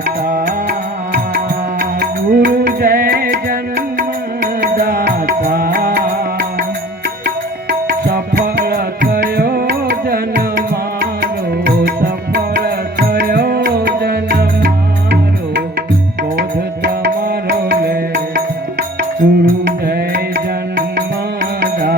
दाता गुरु जय जन्मदाता सफल थयो जन मारो सफल थयो जन मारो बोध तमारो ले गुरु जय जन्मदाता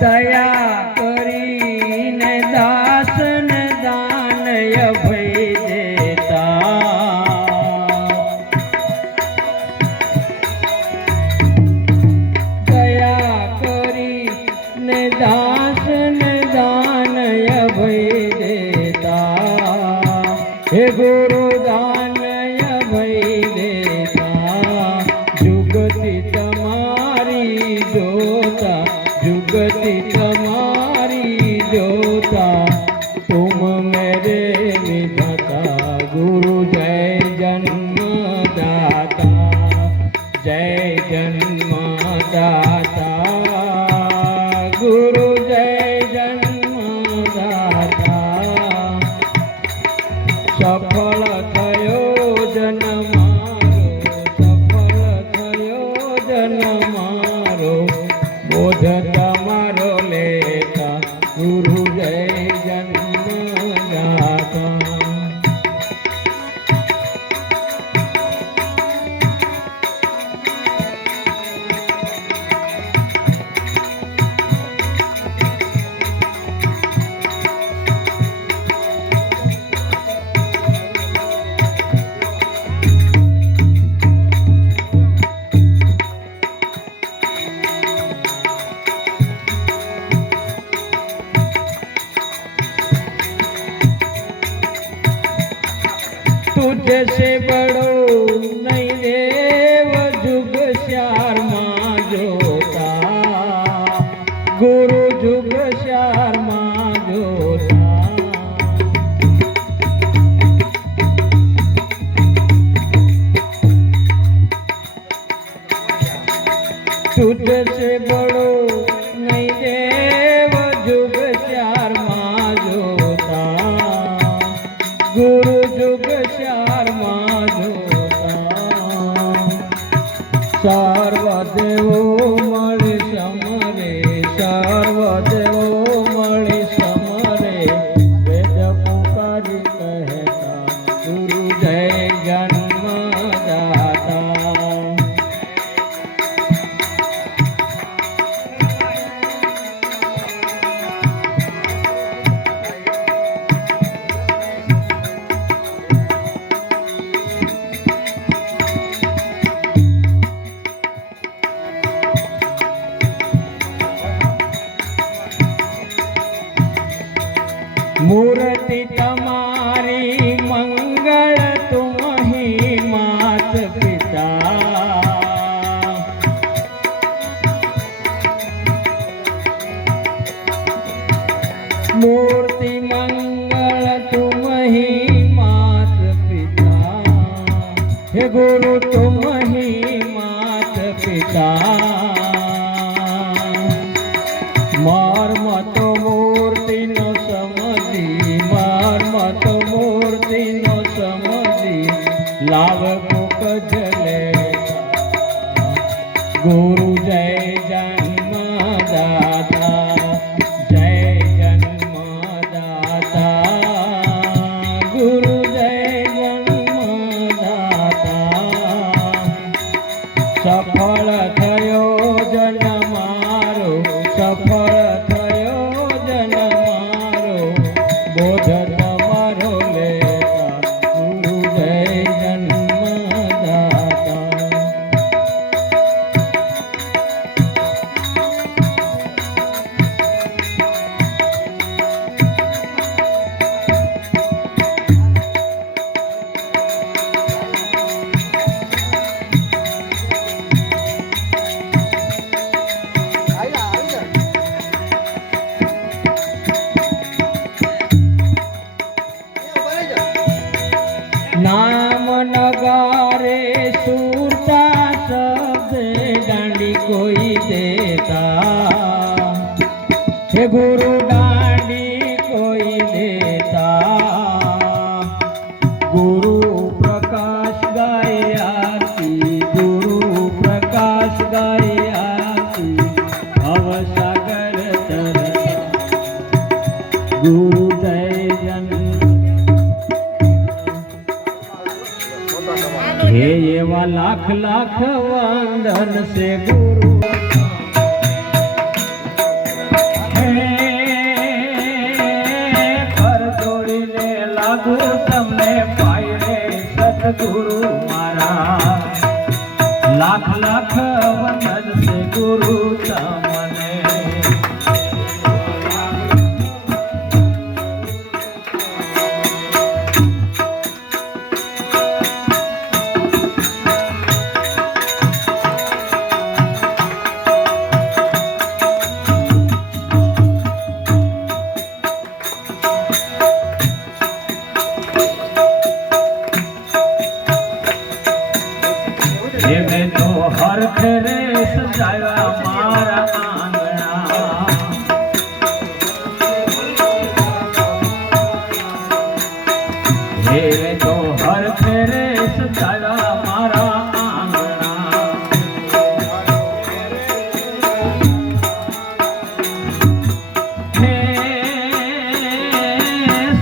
दया करीने दासन दान अभय देता दया करीने दासन दान अभय देता हे गुरु दान अभय देता जुगति तमारी जोता जुगति तमारी जोता तुम मेरे विधाता गुरु जय जन्मदाता जय जन्मदाता गुरु जय जन्मदाता सफल थयो जन मारो सफल थयो जन मारो बोध तमारो लेता गुरु जय जन्मदाता तुझसे बड़ो नहीं देव जुग श्यार माँ जोता गुरु जुग श्यार माँ जोता तुझसे बड़ो नहीं देव जुग श्यार माँ जोता गुरु जुग श्यार माँ जोता सर्वदेवो मळि समरे सर्वदेवो मळि समरे वेद पुकारी कहता गुरु जय जन्मदाता मूर्ति तमारी मंगल तुम ही मात पिता मूर्ति मंगल तुम ही मात पिता हे गुरु तुम ही मात पिता मर्म तो मूर्ति नो मर्म तो मूर्ति नो समझी लाभ पुकज लेता गुरु जय जन्मदाता जय जन्मदाता गुरु जय जन्मदाता सफल थयो ગુરુ જય જન હે એવા લાખ લાખ વંદન છે ગુરુ કર જોડીને લાગુ તમને પાય રે સદગુરુ મારા લાખ લાખ વંદન છે ગુરુ તમને મેં તો હરખ રે સજાવ્યા મારા આંગણા હે મેં તો હરખ રે સજાવ્યા મારા આંગણા હે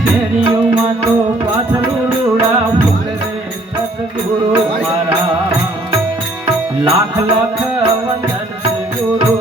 શેરીઓમાં તો પાછલું રૂડા ફૂલ રે સદગુરુ મારા લાખ લાખ વંદન છે ગુરુ